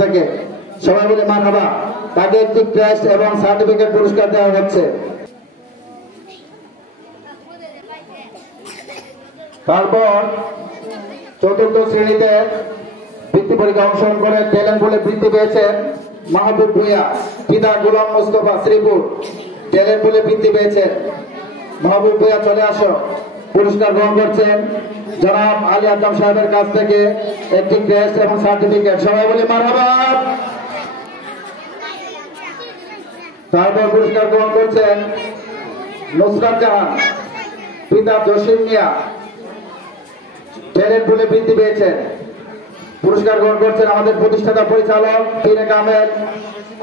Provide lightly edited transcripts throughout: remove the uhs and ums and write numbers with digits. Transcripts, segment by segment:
থেকে। সবাই বলে মারহাবা। তাকে একটি ক্রেস্ট এবং সার্টিফিকেট পুরস্কার দেওয়া হচ্ছে। তারপর চতুর্থ শ্রেণীতে বৃত্তি পরীক্ষা অংশগ্রহণ করে ট্যালেন্ট বলে বৃত্তি পেয়েছেন মাহবুব ভূঁইয়া, পিতা গোলাম মোস্তফা, শ্রীপুর। ট্যালেন্ট বলে বৃত্তি পেয়েছেন মাহবুব ভূঁইয়া, চলে আসো। পুরস্কার গ্রহণ করছেন জনাব আলী আকরাম সাহেবের কাছ থেকে একটি ক্রেস্ট এবং সার্টিফিকেট। সবাই বলে মারহাবা। তারপর পুরস্কার গ্রহণ করছেন নুসরাত জাহান, পিতা জসিম মিয়া। ট্যালেন্ট বলে বৃত্তি পেয়েছেন। পুরস্কার গ্রহণ করছেন আমাদের প্রতিষ্ঠাতা পরিচালক পীরে কামেল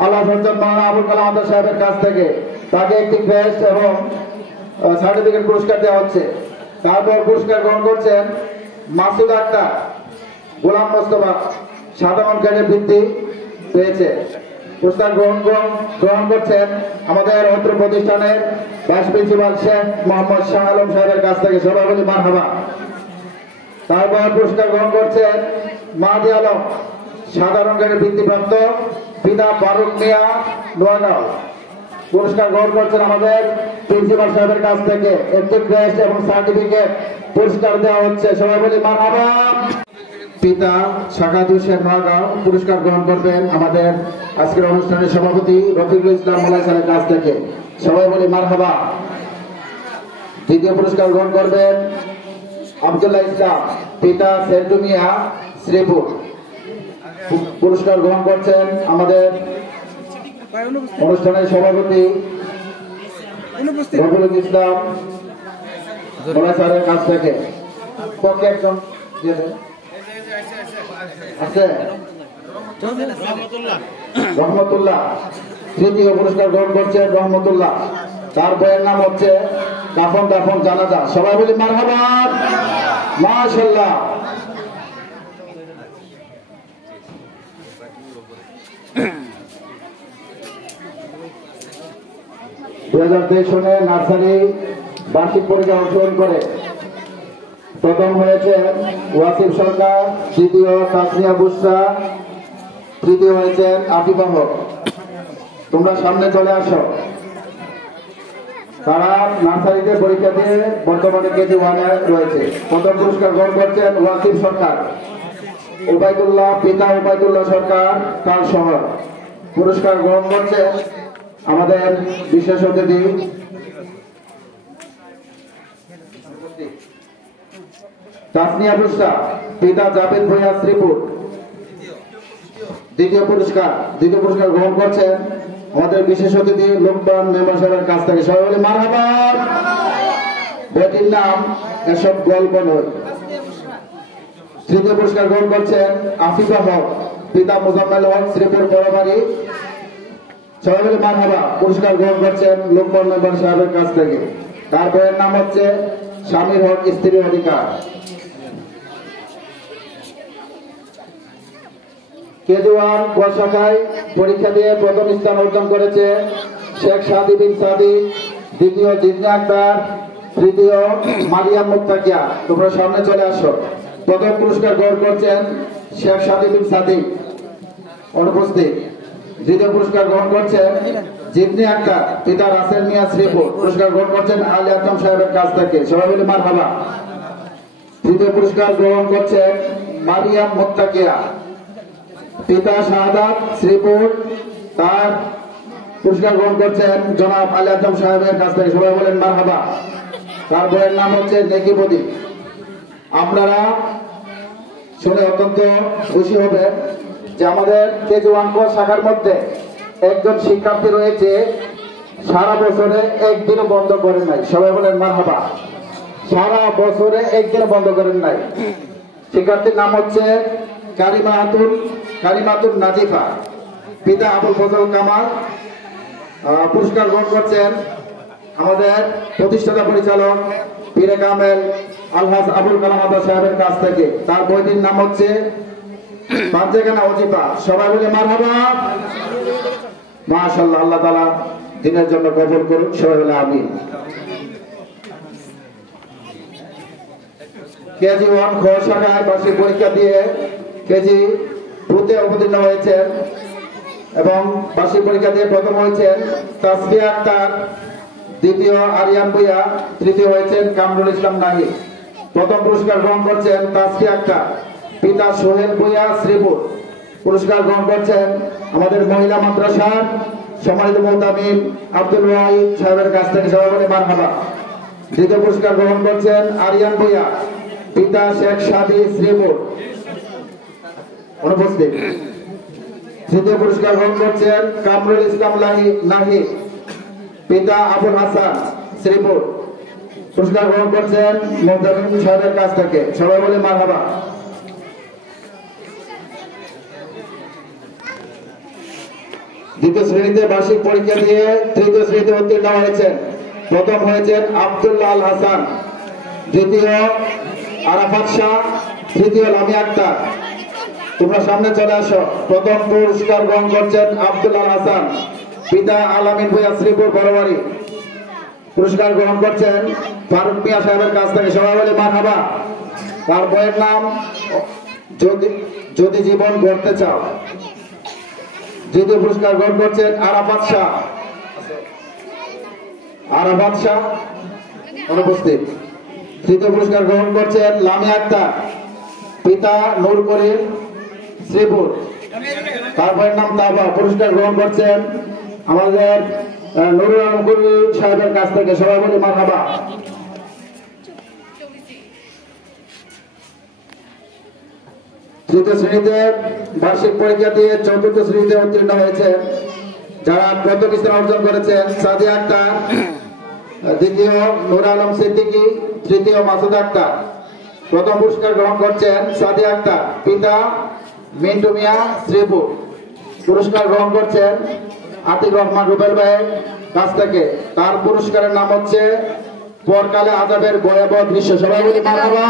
আল্লাহ মাওলানা আবুল কালাম আজাদ সাহেবের কাছ থেকে। তাকে একটি ক্রেস্ট এবং সার্টিফিকেট পুরস্কার দেওয়া হচ্ছে। তারপর পুরস্কার গ্রহণ করছেন মাসুদ আক্তার, গোলাম মোস্তফা, সাধারণ জ্ঞানের বৃত্তি পেয়েছে। পুরস্কার গ্রহণ করছেন আমাদের অত্র প্রতিষ্ঠানের ভাইস প্রিন্সিপাল শেখ মোহাম্মদ শাহ আলম সাহেবের কাছ থেকে। সবাই বলি মারহাবা। তারপর পুরস্কার গ্রহণ করছেন মাহাদি আলম, সাধারণ জ্ঞানের বৃত্তিপ্রাপ্ত, পিতা ফারুক মিয়া, নোয়াগাঁও। পুরস্কার গ্রহণ করছেন আমাদের প্রিন্সিপাল সাহেবের কাছ থেকে একটি ক্রেস্ট এবং সার্টিফিকেট পুরস্কার দেওয়া হচ্ছে। সবাই বলি মারহাবা। পিতা শাকাত হোসেন, নোয়াগাঁও। পুরস্কার গ্রহণ করবেন আমাদের আজকের অনুষ্ঠানের সভাপতি রফিকুল ইসলাম মোল্লা সাহেবের কাছ থেকে। সবাই বলি মারহাবা। দ্বিতীয় পুরস্কার গ্রহণ করবেন আব্দুল্লাহ ইসলাম, পিতা সেন্টু মিয়া, শ্রীপুর। পুরস্কার গ্রহণ করছেন আমাদের অনুষ্ঠানের সভাপতি রফিকুল ইসলাম মোল্লা সাহেবের কাছ থেকে। পক্ষে একজন আছে রহমতুল্লাহ। তৃতীয় পুরস্কার গ্রহণ করছে রহমতুল্লাহ। তার বইয়ের নাম হচ্ছে কাফন দাফন জানাজা। সবাই বলি মারহাবা, মাশাআল্লাহ। সনে নার্সারি বার্ষিক পরীক্ষায় অংশগ্রহণ করে প্রথম হয়েছে ওয়াসিফ সরকার, দ্বিতীয় তাসমিয়া বুসরা, তৃতীয় হয়েছেন আফিফা হক। তোমরা সামনে চলে আসো। তারা নার্সারিতে পরীক্ষা দিয়ে বর্তমানে কেজি 1 রয়েছে। প্রথম পুরস্কার গ্রহণ করছেন ওয়াসিফ সরকার, ওবায়দুল্লাহ, পিতা ওবায়দুল্লাহ সরকার, তার শহর। পুরস্কার গ্রহণ করছে আমাদের বিশেষ অতিথি তাসমিয়া বুসরা, পিতা জাবেদ ভূঁইয়া, শ্রীপুর। দ্বিতীয় পুরস্কার গ্রহণ করছেন আমাদের বিশেষ অতিথি লোকমান মেম্বার সাহেবের কাছ থেকে। সবাই বলি মারহাবা। বইটির নাম এসব গল্প নয়। তৃতীয় পুরস্কার গ্রহণ করছেন আফিফা হক, পিতা মোজাম্মেল হক, শ্রীপুর বড়বাড়ি। সবাই বলি মারহাবা। পুরস্কার গ্রহণ করছেন লোকমান মেম্বার সাহেবের কাছ থেকে। তার বইয়ের নাম হচ্ছে স্বামীর হক, স্ত্রীর অধিকার। কেজি 1 ক শাখায় পরীক্ষা দিয়ে প্রথম স্থান অর্জন করেছে শেখ সাদি বিন সাদি, দ্বিতীয় জিজনা আক্তার, তৃতীয় মারিয়াম মুত্তাকিয়া। তোমরা সামনে চলে আসো। প্রথম পুরস্কার গ্রহণ করছেন শেখ সাদি বিন সাদি, অনুপস্থিত। দ্বিতীয় পুরস্কার গ্রহণ করছেন জিজনি আক্তার, পিতা রাসেল মিয়া, শ্রীপুর। পুরস্কার গ্রহণ করছেন আলী আকরাম সাহেবের কাছ থেকে। সবাই মিলে মারহাবা। তৃতীয় পুরস্কার গ্রহণ করছেন মারিয়াম মুত্তাকিয়া, পিতা শাহাদাত, শ্রীপুর। তার পুরস্কার গ্রহণ করছেন জনাব আলী আকরাম সাহেবের কাছ থেকে। সবাই বলেন মারহাবা। তার বইয়ের নাম হচ্ছে নেকি প্রদীপ। আপনারা শুনে অত্যন্ত খুশি হবে যে আমাদের কেজি 1 ক শাখার মধ্যে একজন শিক্ষার্থী রয়েছে সারা বছরে একদিনও বন্ধ করেন নাই। সবাই বলেন মারহাবা। সারা বছরে একদিনও বন্ধ করেন নাই। শিক্ষার্থীর নাম হচ্ছে কারিমাতুন নাজিফা, পিতা আবুল ফজল কামাল। পুরস্কার গ্রহণ করছেন আমাদের প্রতিষ্ঠাতা পরিচালক পীরে কামেল আলহাজ আবুল কালাম আজাদ সাহেবের কাছ থেকে। তার বইটির নাম হচ্ছে পাঞ্জেখানা ওজিফা। সবাই বলে মারহাবা, মাশাআল্লাহ। আল্লাহ তাআলা দিনের জন্য কবুল করুন। সবাই বলে আমিন। কেজি 1 খ শাখায় বার্ষিক পরীক্ষা দিয়ে কেজি 2তে অবতীর্ণ হয়েছেন এবং বার্ষিক পরীক্ষা দিয়ে প্রথম হয়েছেন তাসফিয়া আক্তার, দ্বিতীয় আরিয়ান ভুইয়া, তৃতীয় হয়েছেন কামরুল ইসলাম নাহি। প্রথম পুরস্কার গ্রহণ করছেন তাসফিয়া আক্তার, পিতা সোহেল ভুইয়া, শ্রীপুর। পুরস্কার গ্রহণ করছেন আমাদের মহিলা মাদ্রাসার সম্মানিত মুহতামিম আব্দুল ওয়াহিদ সাহেবের কাছ থেকে, সবাই বলে মারহাবা। দ্বিতীয় পুরস্কার গ্রহণ করছেন আরিয়ান ভুইয়া, পিতা শেখ সাদি, শ্রীপুর, অনুপস্থিত। তৃতীয় পুরস্কার গ্রহণ করছেন কামরুল ইসলাম নাহি, পিতা আবুল হাসান, শ্রীপুর। পুরস্কার গ্রহণ করছেন মুহতামিম সাহেবের কাছ থেকে, সবাই বলে মারহাবা। দ্বিতীয় শ্রেণীতে বার্ষিক পরীক্ষা দিয়ে তৃতীয় শ্রেণীতে উত্তীর্ণ হয়েছেন। প্রথম হয়েছেন আব্দুল্লাহ আল হাসান, দ্বিতীয় আরাফাত শাহ, তৃতীয় লামি আক্তার। তোমরা সামনে চলে আসো। প্রথম পুরস্কার গ্রহণ করছেন আব্দুল্লাহ আল হাসান, পিতা আলামিন ভুইয়া, শ্রীপুর বড়বাড়ি। পুরস্কার গ্রহণ করছেন ফারুক মিয়া সাহেবের কাছ থেকে, সবাই বলে মারহাবা। তার বইয়ের নাম যদি জীবন গড়তে চাও। দ্বিতীয় পুরস্কার গ্রহণ করছেন আরাফাত শাহ, অনুপস্থিত। তৃতীয় পুরস্কার গ্রহণ করছেন লামি আক্তার, পিতা নূর করিম, শ্রীপুর। তার বইয়ের নাম তাবা। পুরস্কার গ্রহণ করছেন আমাদের নুরুল আলম কবি সাহেবের কাছ থেকে, সবাই বলে মারহাবা। তৃতীয় শ্রেণীতে বার্ষিক পরীক্ষা দিয়ে চতুর্থ শ্রেণীতে উত্তীর্ণ হয়েছে যারা প্রথম স্থান অর্জন করেছেন সাদিয়া আক্তার, দ্বিতীয় নূর আলম সিদ্দিকী, তৃতীয় মাসুদ আক্তার। প্রথম পুরস্কার গ্রহণ করছেন সাদিয়া আক্তার, পিতা মিন্টু মিয়া, শ্রীপুর। পুরস্কার গ্রহণ করছেন আতিক রহমান রুবেল ভাইয়ের কাছ থেকে। তার পুরস্কারের নাম হচ্ছে পরকালে আযাবের ভয়াবহ দৃশ্য, সবাই বলি মারহাবা।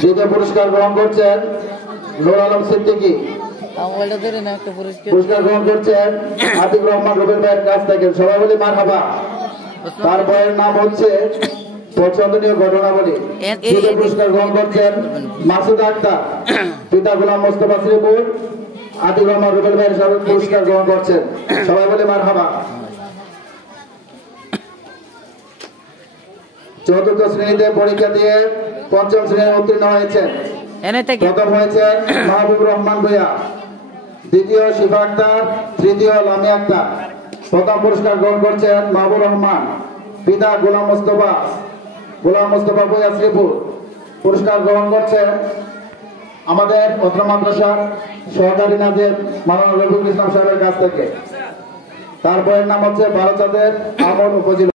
দ্বিতীয় পুরস্কার গ্রহণ করছেন নূর আলম সিদ্দিকী। পুরস্কার গ্রহণ করছেন আতিক রহমান রুবেল ভাইয়ের কাছ থেকে, সবাই বলি মারহাবা। তার বইয়ের নাম হচ্ছে পছন্দনীয় ঘটনাবলী। তৃতীয় পুরস্কার গ্রহণ করছেন মাসুদ আক্তার, পিতা গোলাম মোস্তফা, শ্রীপুর। আতিক রহমান রুবেল ভাইয়ের সবাই পুরস্কার গ্রহণ করছেন, সবাই বলি মারহাবা। চতুর্থ শ্রেণীতে পরীক্ষা দিয়ে পঞ্চম শ্রেণীতে উত্তীর্ণ হয়েছেন। প্রথম হয়েছেন মাহবুবুর রহমান ভুইয়া, দ্বিতীয় শিফা আক্তার, তৃতীয় লামি আক্তার। প্রথম পুরস্কার গ্রহণ করছেন মাহবুবুর রহমান, পিতা গোলাম মোস্তফা ভুইয়া, শ্রীপুর। পুরস্কার গ্রহণ করছেন আমাদের অত্র মাদ্রাসার সহকারী নাজিম মাওলানা রফিকুল ইসলাম সাহেবের কাছ থেকে। তার বইয়ের নাম হচ্ছে বারোচাঁদের আমল উপজেলা।